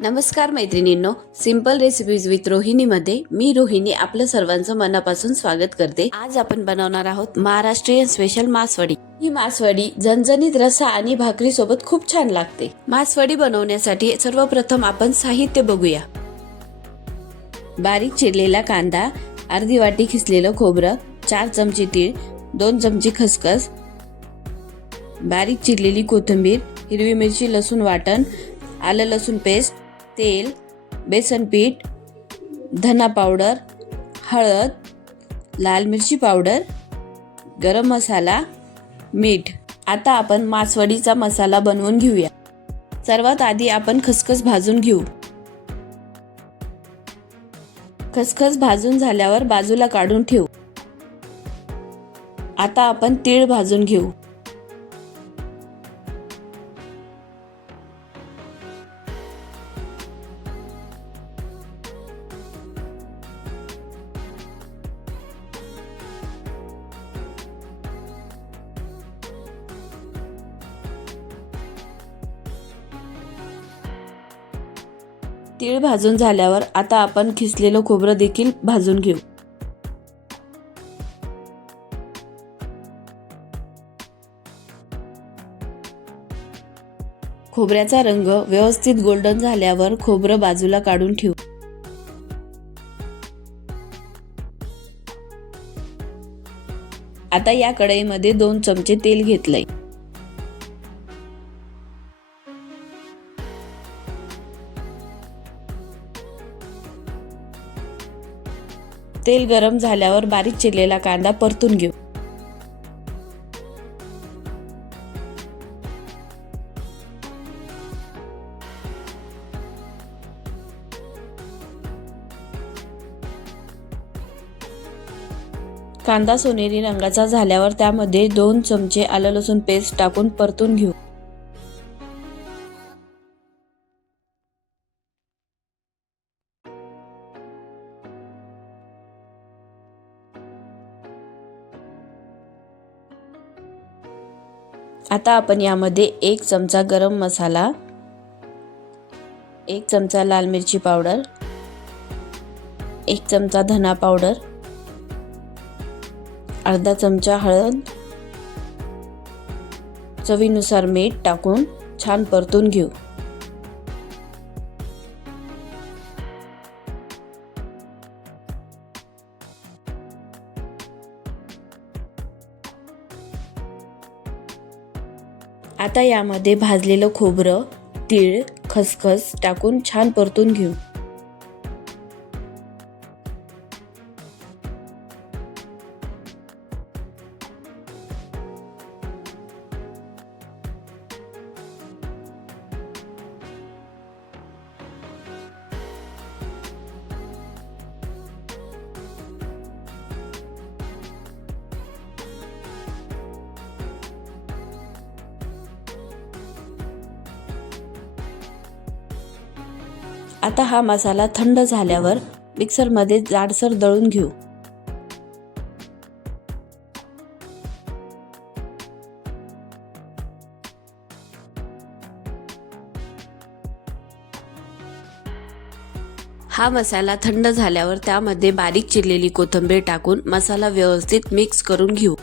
नमस्कार मैत्रिणींनो, simple recipes with रोहिणीमध्ये मी रोहिणी आपलं सर्वांचं मनापासून स्वागत करते। आज आपण बनवणार आहोत महाराष्ट्रीयन स्पेशल मासवडी। ही मासवडी झणझणीत रस्सा आणि भाकरी सोबत खूप छान लागते। मासवडी बनवण्यासाठी सर्वप्रथम आपण साहित्य बघूया। बारीक चिरलेला कांदा, अर्धी वाटी खिसलेलं खोबरं, 4 चमचे तीळ, 2 चमचे खसखस, बारीक चिरलेली कोथिंबीर, हिरवी मिरची लसूण वाटण, आलं लसूण पेस्ट, तेल, बेसन पीठ, धना पावडर, हळद, लाल मिरची पावडर, गरम मसाला, मीठ। आता आपण मासवडीचा मसाला बनवून घेऊया। सर्वात आधी आपण खसखस भाजून घेऊ। खसखस भाजून झाल्यावर बाजूला काढून ठेवू। आता आपण तीळ भाजून घेऊ। तीळ भाजून झाल्यावर आता आपण खिसलेलं खोबरं देखील भाजून घेऊ। खोबऱ्याचा रंग व्यवस्थित गोल्डन झाल्यावर खोबरं बाजूला काढून ठेवू। आता या कढईमध्ये 2 चमचे तेल घेतलंय। तेल गरम झाल्यावर बारीक चिरलेला कांदा परतून घेऊ। कांदा सोनेरी रंगाचा झाल्यावर त्यामध्ये 2 चमचे आलं लसूण पेस्ट टाकून परतून घेऊ। आता आपण यामध्ये 1 चमचा गरम मसाला, 1 चमचा लाल मिरची पावडर, 1 चमचा धना पावडर, अर्धा चमचा हळद, चवीनुसार मीठ टाकून छान परतून घेऊ। आता यामध्ये भाजलेलं खोबरं, तीळ, खसखस टाकून छान परतून घेऊ। आता हा मसाला थंड झाल्यावर मिक्सरमध्ये जाडसर दळून घेऊ। हा मसाला थंड झाल्यावर त्यामध्ये बारीक चिरलेली कोथिंबीर टाकून मसाला व्यवस्थित मिक्स करून घेऊ।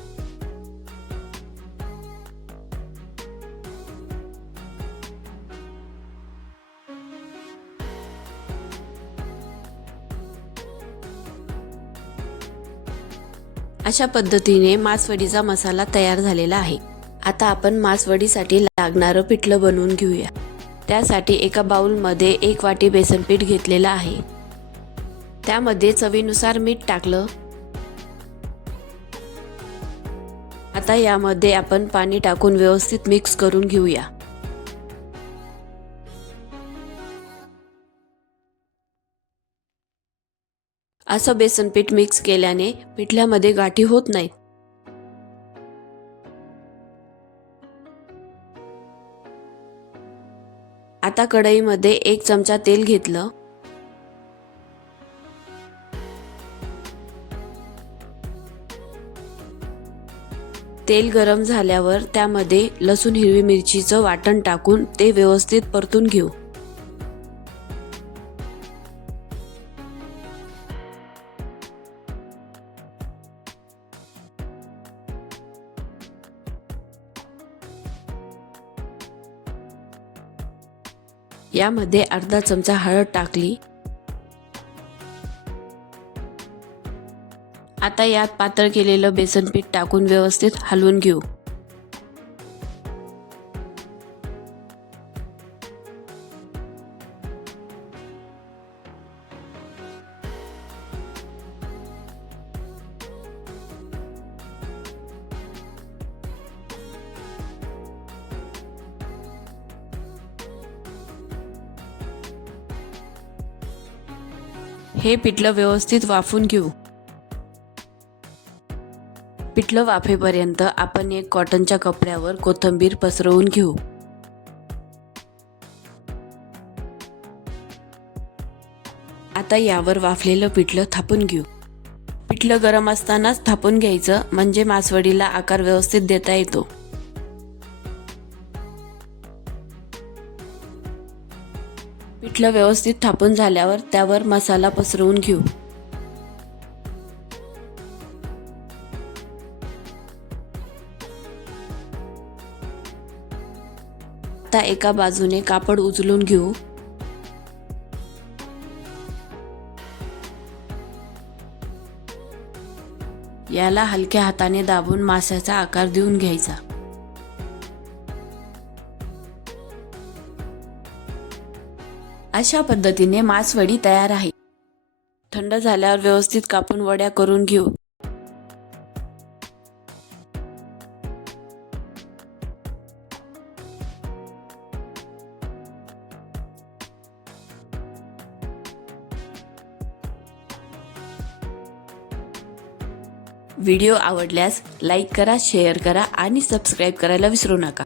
अशा पद्धतीने मासवडीचा मसाला तयार झालेला आहे। आता आपण मासवडीसाठी लागणारं पिठलं बनवून घेऊया। त्यासाठी एका बाउलमध्ये 1 वाटी बेसन पीठ घेतलेलं आहे। त्यामध्ये चवीनुसार मीठ टाकलं। आता यामध्ये आपण पाणी टाकून व्यवस्थित मिक्स करून घेऊया। असं बेसन पीठ मिक्स केल्याने पिठल्यामध्ये गाठी होत नाहीत। आता कढईमध्ये 1 चमचा तेल घेतलं। तेल गरम झाल्यावर त्यामध्ये लसूण हिरवी मिरचीचं वाटण टाकून ते व्यवस्थित परतून घेऊ। यामध्ये अर्धा चमचा हळद टाकली. आता यात पातळ केलेलं बेसन पीठ टाकून व्यवस्थित हलवून घेऊ. हे पिठलं व्यवस्थित वाफून घेऊ. पिठलं वाफेपर्यंत आपण एक कॉटनच्या कपड्यावर कोथिंबीर पसरवून घेऊ. आता यावर वाफलेलं पिठलं थापून घेऊ. पिठलं गरम असतानाच थापून घ्यायचं, म्हणजे मासवडीला आकार व्यवस्थित देता येतो. पिठलं व्यवस्थित थापून झाल्यावर त्यावर मसाला पसरवून घेऊ. आता एका बाजूने कापड उचलून घेऊ. याला हलक्या हाताने दाबून माशाचा आकार देऊन घ्यायचा. अशा पद्धतीने मासवडी तयार आहे. थंड झाल्यावर व्यवस्थित कापून वड्या करून घेऊ. व्हिडिओ आवडल्यास लाईक करा, शेअर करा आणि सबस्क्राईब करायला विसरू नका.